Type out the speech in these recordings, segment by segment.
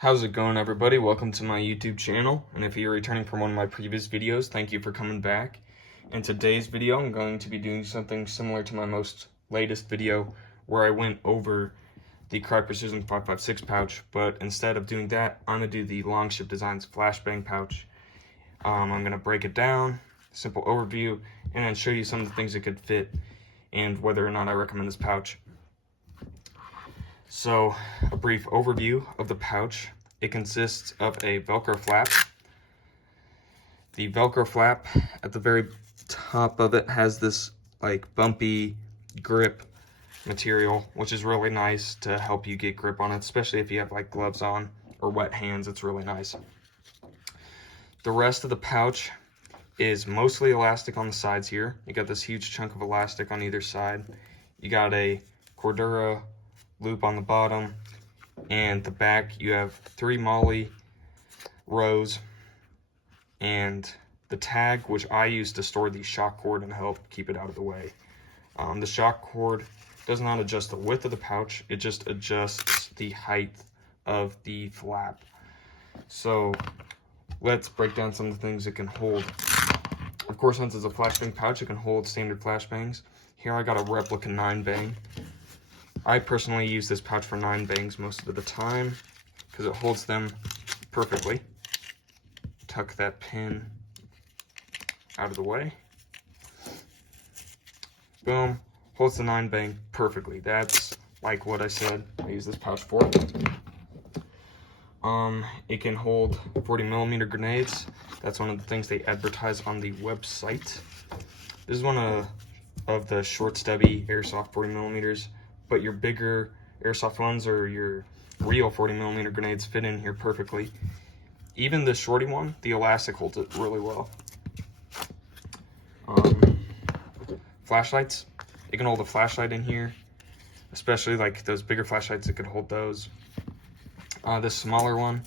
How's it going, everybody? Welcome to my YouTube channel, and if you're returning from one of my previous videos, thank you for coming back. In today's video, I'm going to be doing something similar to my most latest video where I went over the Cry Precision 556 pouch, but instead of doing that, I'm going to do the Longship Designs Flashbang pouch. I'm going to break it down, simple overview, and then show you some of the things it could fit and whether or not I recommend this pouch. So, a brief overview of the pouch. It consists of a Velcro flap. The Velcro flap at the very top of it has this like bumpy grip material, which is really nice to help you get grip on it, especially if you have like gloves on or wet hands. It's really nice. The rest of the pouch is mostly elastic on the sides here. You got this huge chunk of elastic on either side. You got a Cordura loop on the bottom, and the back you have 3 MOLLE rows, and the tag, which I use to store the shock cord and help keep it out of the way. The shock cord does not adjust the width of the pouch, it just adjusts the height of the flap. So let's break down some of the things it can hold. Of course, since it's a flashbang pouch, it can hold standard flashbangs. Here I got a replica 9-bang. I personally use this pouch for 9 bangs most of the time because it holds them perfectly. Tuck that pin out of the way. Boom. Holds the 9-bang perfectly. That's like what I said I use this pouch for. It can hold 40mm grenades. That's one of the things they advertise on the website. This is one of the short stubby airsoft 40mm. But your bigger airsoft ones or your real 40mm grenades fit in here perfectly. Even the shorty one, the elastic holds it really well. Flashlights, it can hold a flashlight in here, especially like those bigger flashlights, it could hold those. This smaller one,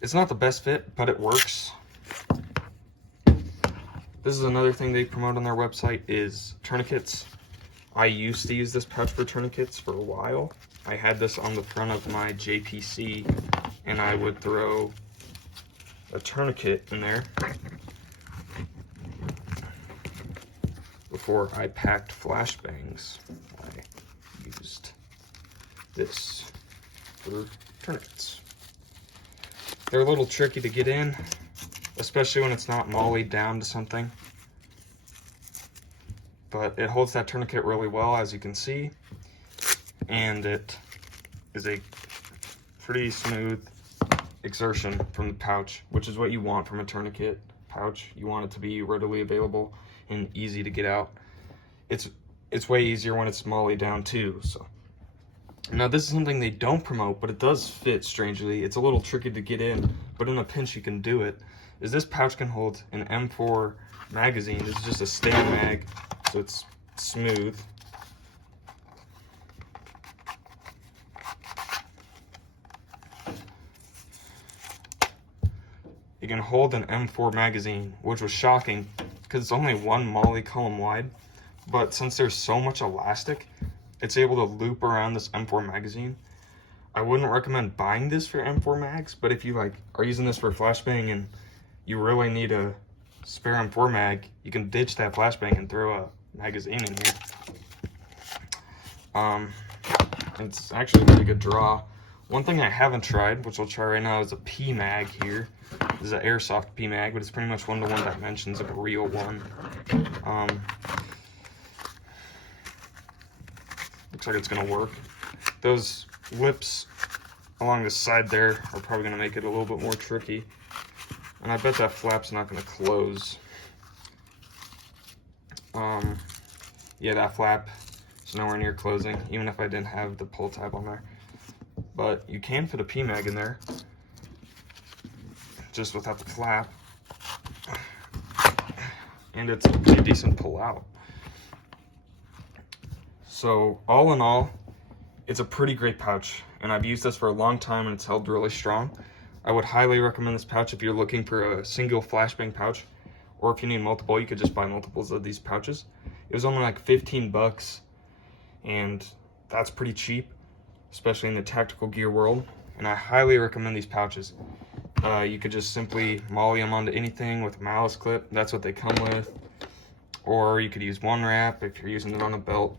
it's not the best fit, but it works. This is another thing they promote on their website is tourniquets. I used to use this pouch for tourniquets for a while. I had this on the front of my JPC, and I would throw a tourniquet in there before I packed flashbangs. I used this for tourniquets. They're a little tricky to get in, especially when it's not mollied down to something. But it holds that tourniquet really well, as you can see, and it is a pretty smooth exertion from the pouch, which is what you want from a tourniquet pouch. You want it to be readily available and easy to get out. It's way easier when it's molly down too. So now this is something they don't promote, but it does fit strangely. It's a little tricky to get in, but in a pinch you can do it. Is this pouch can hold an M4 magazine. This is just a stand mag, so it's smooth. You can hold an M4 magazine, which was shocking because it's only 1 MOLLE column wide, but since there's so much elastic, it's able to loop around this M4 magazine. I wouldn't recommend buying this for M4 mags, but if you like are using this for flashbang and you really need a spare M4 mag, you can ditch that flashbang and throw a magazine in here. It's actually a pretty good draw. One thing I haven't tried, which I'll try right now, is a P mag here. This is an airsoft P mag, but it's pretty much 1-to-1 dimensions of a real one. Looks like it's gonna work. Those lips along the side there are probably gonna make it a little bit more tricky. And I bet that flap's not going to close. Yeah, that flap is nowhere near closing, even if I didn't have the pull tab on there. But you can fit a PMag in there, just without the flap. And it's a pretty decent pull out. So all in all, it's a pretty great pouch. And I've used this for a long time and it's held really strong. I would highly recommend this pouch if you're looking for a single flashbang pouch, or if you need multiple, you could just buy multiples of these pouches. It was only like 15 bucks, and that's pretty cheap, especially in the tactical gear world. and I highly recommend these pouches. You could just simply molly them onto anything with a malice clip. That's what they come with. Or you could use one wrap if you're using it on a belt.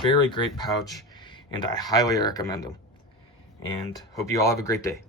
Very great pouch, and I highly recommend them. And hope you all have a great day.